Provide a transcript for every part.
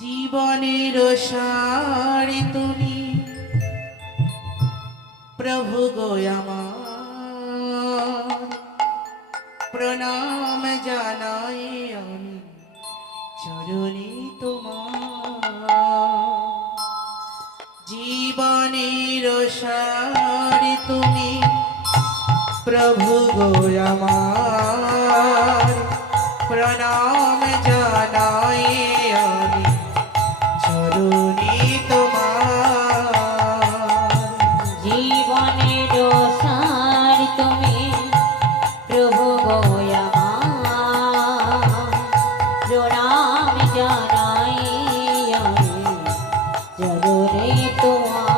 জীবনের সারি তুমি প্রভু গো আমার, প্রণাম জানাই আমি চরণে তোমার। জীবনের সারি তুমি প্রভু গো আমার, প্রণাম জানাই আমি চরণে তোমার। জীবনের সার তুমি প্রভু গো আমার, প্রণাম জানাই আমি চরণে তোমায়।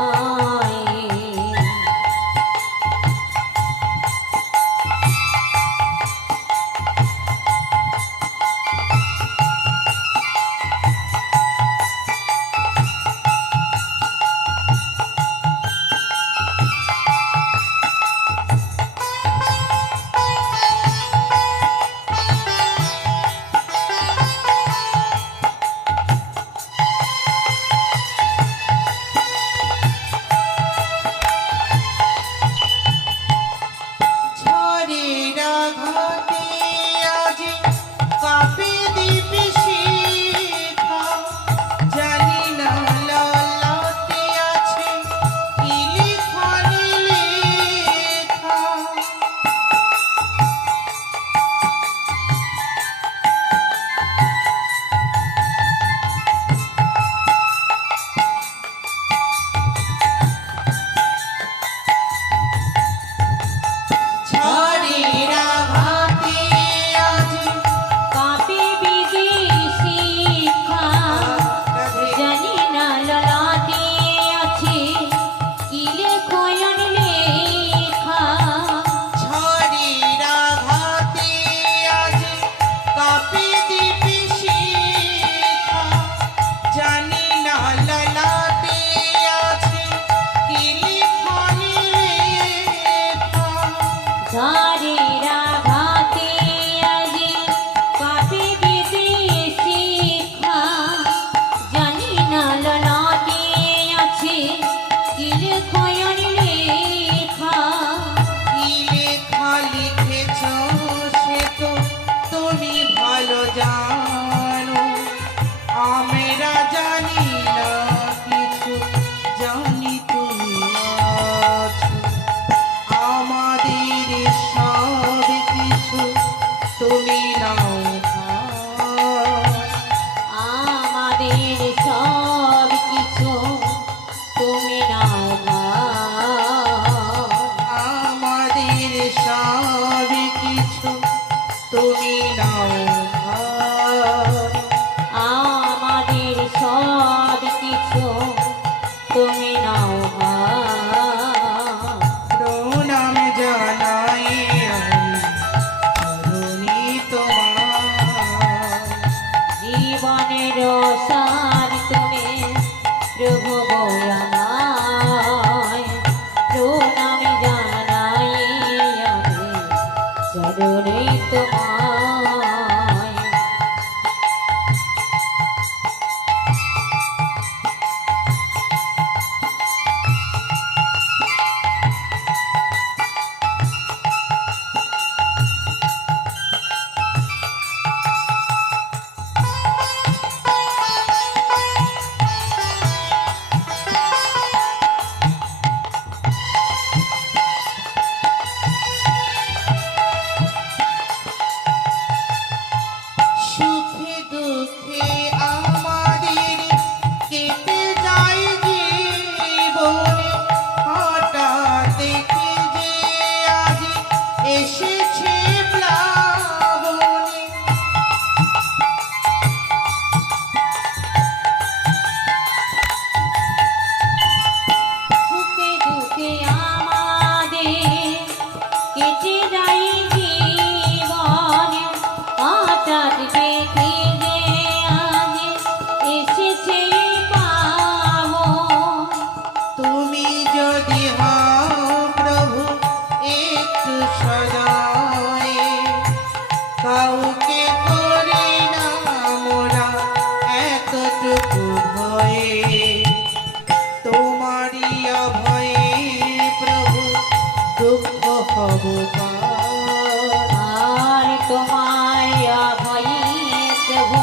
ঝড়ের আঘাতে আজি কাঁপে দিবি শিখা, জানি না ললাটে আছে কি লেখা নিলেখা। ঝড়ের আঘাতে আজি কাঁপে বিদেশি খা, জানি না ললাটে আছে কি লেখয়ন লেখা। ঝড়ের আঘাতে আজি কাঁপে দিবি শিখা, জানি না ললাটে আছে কি লেখা নিলেখা। ঝড়ের আঘাতে আজি কাঁপে বিদেশি খা, জানি না ললাটে আছে কি লেখয়ন লেখা। কি লেখা লিখেছ সে তো তুমি ভালো জানো, আমরা জানি না কিছু, জানি তুমি আছো আমাদের দুঃখ হব কার। আর তোমায় ভয়ে প্রভু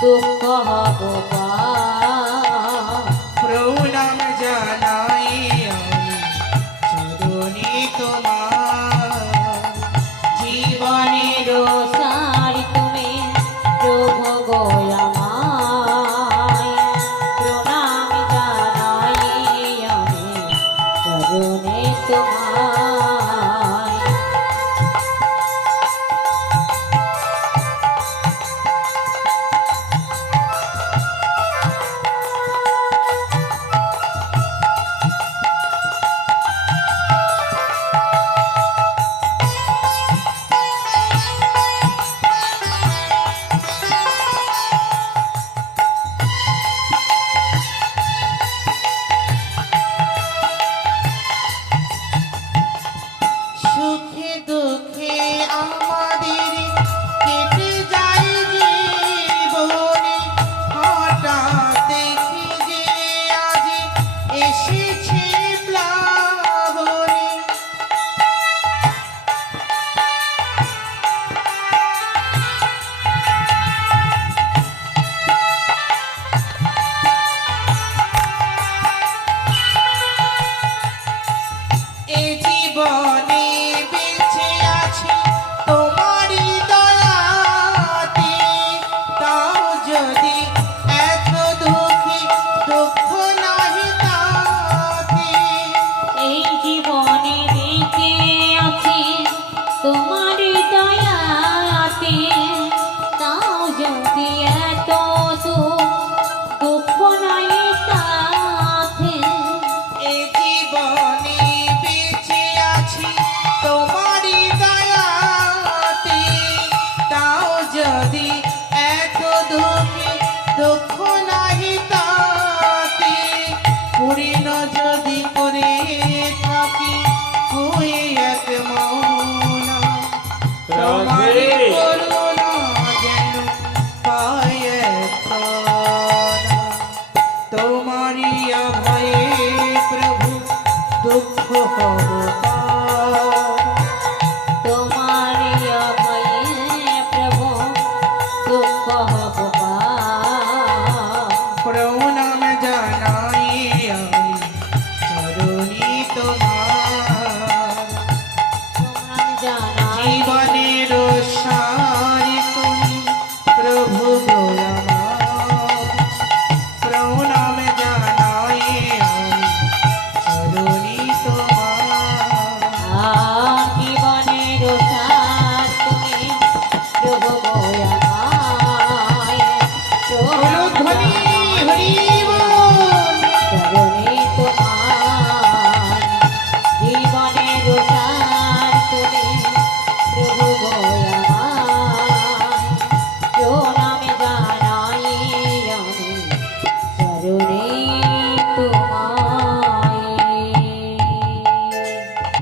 দুঃখ হব পার। প্রণাম জানাই আমি চরণে তোমার।